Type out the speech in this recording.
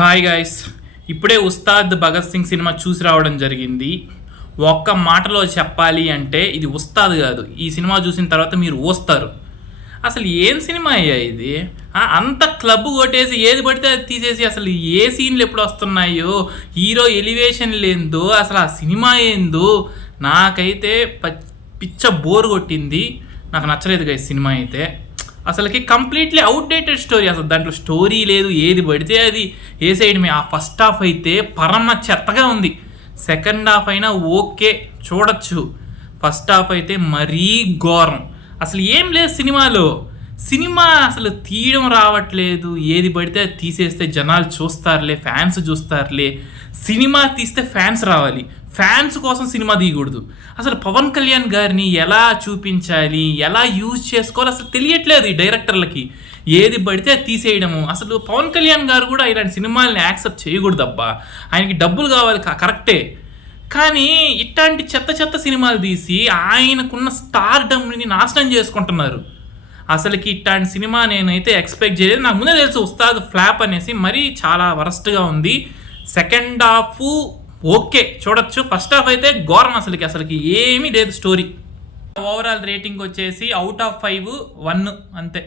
Hi guys, ఇప్పుడే Ustaad Bhagat Singh cinema చూసి రావడం జరిగింది. ఒక్క మాటలో చెప్పాలి అంటే ఇది ఉస్తాద్ కాదు. ఈ సినిమా చూసిన తర్వాత మీరు ఊస్తారు. అసలు ఏం సినిమా అయ్యా ఇది? అంత క్లబ్ కొట్టేసి ఏది పడితే అది తీసేసి అసలు ఏ సీన్లు ఎప్పుడు వస్తున్నాయో, హీరో ఎలివేషన్ లేదో, అసలు ఆ సినిమా ఏందో నాకైతే పిచ్చ బోర్ కొట్టింది. నాకు నచ్చలేదు గాయ్స్ సినిమా అయితే. అసలుకి కంప్లీట్లీ అవుట్డేటెడ్ స్టోరీ. అసలు దాంట్లో స్టోరీ లేదు, ఏది పడితే అది వేసేయడమే. ఆ ఫస్ట్ హాఫ్ అయితే పరమ చెత్తగా ఉంది. సెకండ్ హాఫ్ అయినా ఓకే చూడొచ్చు. ఫస్ట్ హాఫ్ అయితే మరీ ఘోరం. అసలు ఏం లేదు సినిమాలో. సినిమా అసలు తీయడం రావట్లేదు. ఏది పడితే అది తీసేస్తే జనాలు చూస్తారులే, ఫ్యాన్స్ చూస్తారులే. సినిమా తీస్తే ఫ్యాన్స్ రావాలి, ఫ్యాన్స్ కోసం సినిమా తీయకూడదు. అసలు పవన్ కళ్యాణ్ గారిని ఎలా చూపించాలి, ఎలా యూజ్ చేసుకోవాలి అసలు తెలియట్లేదు ఈ డైరెక్టర్లకి. ఏది పడితే అది తీసేయడము. అసలు పవన్ కళ్యాణ్ గారు కూడా ఇలాంటి సినిమాల్ని యాక్సెప్ట్ చేయకూడదు అబ్బా. ఆయనకి డబ్బులు కావాలి కరెక్టే, కానీ ఇట్లాంటి చెత్త చెత్త సినిమాలు తీసి ఆయనకున్న స్టార్డమ్ని నాశనం చేసుకుంటున్నారు. అసలుకి ఇట్లాంటి సినిమా నేనైతే ఎక్స్పెక్ట్ చేయలేదు. నాకు ముందే తెలుసు ఉస్తాద్ ఫ్లాప్ అనేసి. మరీ చాలా వరస్ట్గా ఉంది. సెకండ్ హాఫ్ ఓకే చూడొచ్చు. ఫస్ట్ హాఫ్ అయితే ఘోరం. అసలుకి ఏమీ లేదు స్టోరీ. ఓవరాల్ రేటింగ్ వచ్చేసి అవుట్ ఆఫ్ 5 1 అంతే.